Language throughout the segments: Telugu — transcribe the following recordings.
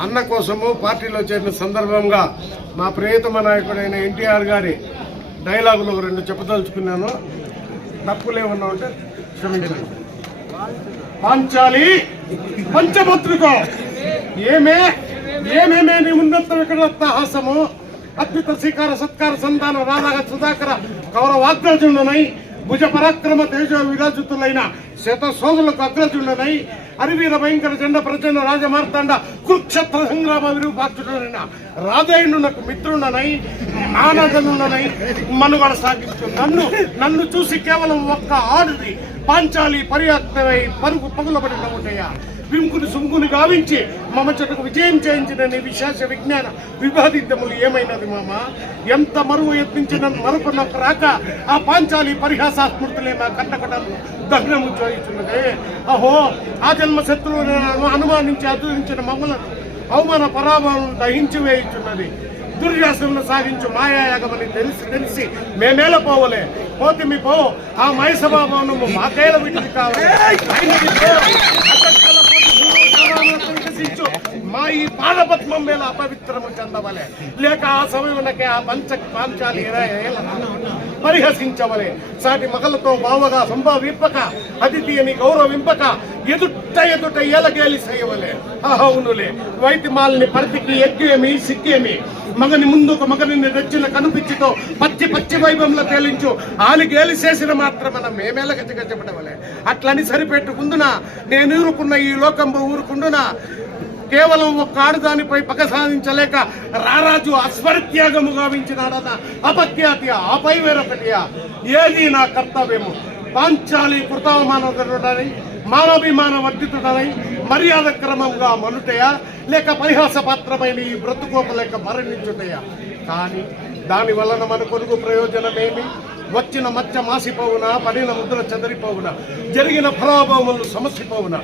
అన్న కోసము పార్టీలో చేరిన సందర్భంగా మా ప్రియతమ నాయకుడైన ఎన్టీఆర్ గారి డైలాగులు రెండు చెప్పదలుచుకున్నాను. తప్పులు ఏమన్నా ఉంటే క్షమించండి. పాంచాలి. పంచభద్రిక ఏమే? ఏమేమే? నీ ఉన్నత వికటత్త అద్భుత శ్రీకార సత్కార సంతాన రాధాగ సుధాకర కౌరవాగ్రజుండనై భుజ పరాక్రమ తేజ విరాజితులైన శత సోదరులకు అగ్రజులనై అరివీర భయంకర జెండ ప్రచండ రాజమార్తాండ కురుక్షేత్ర సంగ్రామ విరూపాక్షుడైన రాజయునునకు మిత్రుడనై నానజనుడనై మనుగడ సాగించు. నన్ను నన్ను చూసి కేవలం ఒక్క ఆడుది పాంచాలి పర్యాప్తమై పరుగు పగులబడిన ఉంటాయా వింకుని సుంకుని గావించి మమ చెట్టుకు విజయం చేయించిన నీ విశేష విజ్ఞాన వివాదితములు ఏమైనది మామ? ఎంత మరువు యత్నించిన మరొక నాకు రాక ఆ పాంచాలి పరిహాసాస్మృతులే నా కంటకటను దగ్నము చేయుచున్నదే. అహో ఆ జన్మ శత్రువులను అనుమానించి అదురించిన మమ్మలను అవమాన పరాభవం దహించి వేయుచున్నది. దుర్యాసనలు సాగించు మాయాయాగమని తెలిసి తెలిసి మేమేల పోవలే. పోతే మీ పో. ఆ మయసభావను మాకేల వీటికి కావాలి. అయినది మా ఈ పాదపద్మం వేల అపవిత్రము చెందవలే. లేక ఆ సమయమునకే ఆ పంచ పాంచాలి పరిహసించవలే. సాటి మగలతో బావగా సంభావింపక అతిథియని గౌరవింపక ఎదుట ఎదుట ఏలగేలి చేయవలే. అవునులే వైతి మాలని పరిధికి ఎగ్గేమి సిగ్గేమి. మగని ముందు ఒక మగని రెచ్చిన కనుపిచ్చితో పచ్చి పచ్చి వైభవంలో తేలించు. ఆలి గేలి చేసిన మాత్రమన మేమేల గతిగా చెప్పడవలే అట్లని సరిపెట్టుకుందున? నేను ఊరుకున్న ఈ లోకంలో ఊరుకుండునా? కేవలం ఒక్క ఆడుదానిపై పగ సాధించలేక రారాజు అస్మరత్యాగము గావించినాడన్న అపఖ్యాతి ఆపై వేరొకటియా ఏది నా కర్తవ్యము? పాంచాలి కృతవమానదుడని మానవిమాన వర్ధితుడనై మర్యాద క్రమంగా మనుటయా లేక పరిహాస పాత్రమైన ఈ బ్రతుకోపలేక మరణించుటయా? కానీ దాని వలన మన కొనుగు ప్రయోజనమేమి? వచ్చిన మచ్చ మాసిపోవున పడిన ముద్ర చెదరిపోవున జరిగిన ఫలాభావములు సమసిపోవున?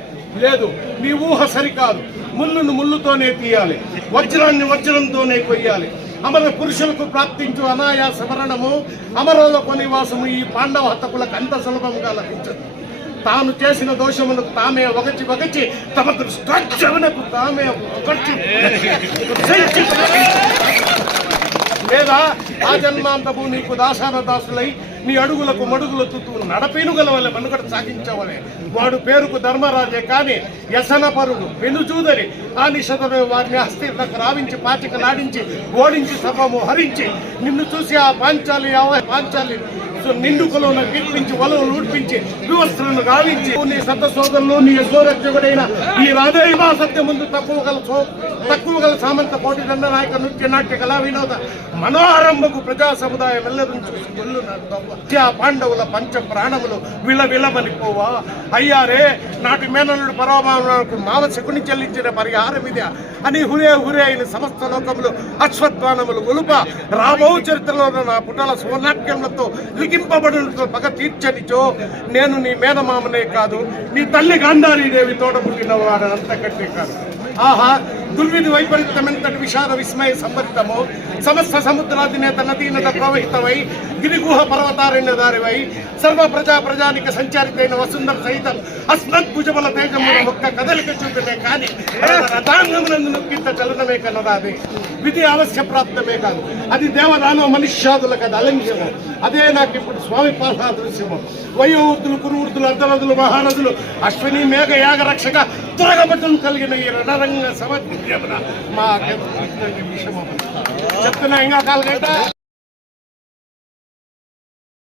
లేదు మీ ఊహ సరికాదు. ముళ్ళును ముళ్ళుతోనే తీయాలి. వజ్రాన్ని వజ్రంతోనే కొయ్యాలి. అమర పురుషులకు ప్రాప్తించు అనాయాస మరణము అమరలోక నివాసము ఈ పాండవ హతకులకు అంత సులభంగా లభించదు. తాను చేసిన దోషములకు తామే ఒకచి ఒకచి తమ దృష్టాక్షమునకు తామే ఒకటి లేదా ఆ జన్మాంతపు నీకు దాసాన దాసులై నీ అడుగులకు మడుగులు తుతూ నడపెనుగల వల్ల మనుగడ సాగించవలే. వాడు పేరుకు ధర్మరాజే కానీ వ్యసనపరుడు వెనుచూదరి ఆ నిషధమే వారిని అస్థిరతకు రావించి పాచికలాడించి ఓడించి సభము హరించి నిన్ను చూసి ఆ పాంచాలి పాంచాలి నిండుకులను కీర్పించి వలవు ఊడ్పించి వివస్త్రులను గావించి నీ సత సోదరులు నీ యశోరక్షకుడైన ఈ రాధేయమా సత్య ముందు తక్కువ గల సో తక్కువ గల సామంత పోటీ దండ నాయక నృత్య నాట్య కళా వినోద మనోహరంభకు ప్రజా సముదాయం వెళ్ళదు ఆ పాండవుల పంచ ప్రాణములు విల విలమని పోవా అయ్యారే నాటి మేనలుడు పరమాకు మావ శకుని చెల్లించిన పరిహారం ఇదే. అని హురే హురే అయిన సమస్త లోకములు అశ్వత్వానములు ఒలుప రామో చరిత్రలో నా పుటల సువర్ణాట్యములతో లిఖింపబడిన పగ తీర్చనిచో. నేను నీ మేనమామనే కాదు నీ తల్లి గాంధారీ దేవి తోడ పుట్టిన వాడు అంతకంటే కాదు. ఆహా దుర్విధి వైపరీత్యమెంతటి విషాద విస్మయ సంభరితము సమస్త సముద్రాధినేత నదీనత ప్రవహితమై గిరిగుహ పర్వతారణ్య దారివై సర్వ ప్రజా ప్రజానికి సంచారితైన వసుంధర సహితం అస్మత్ భుజబల తేజమున ఒక్క కదలిక చూపితే కానీ రథాంగమునందు నొక్కింత చలనమే కలరాది విధి ఆలస్య ప్రాప్తమే కాదు. అది దేవదానవ మనుష్యాదులకు అది అలంఘ్యము అదే నాకు ఇప్పుడు స్వామి పాదాదృశ్యము వయోవృద్ధులు కురువృద్ధులు అర్ధనదులు మహానదులు అశ్విని మేఘ యాగ రక్షక తురగబట్టం కలిగిన ఈ రణరంగ సమర్పించమున మా చెప్తున్నా ఇంకా కాలగంట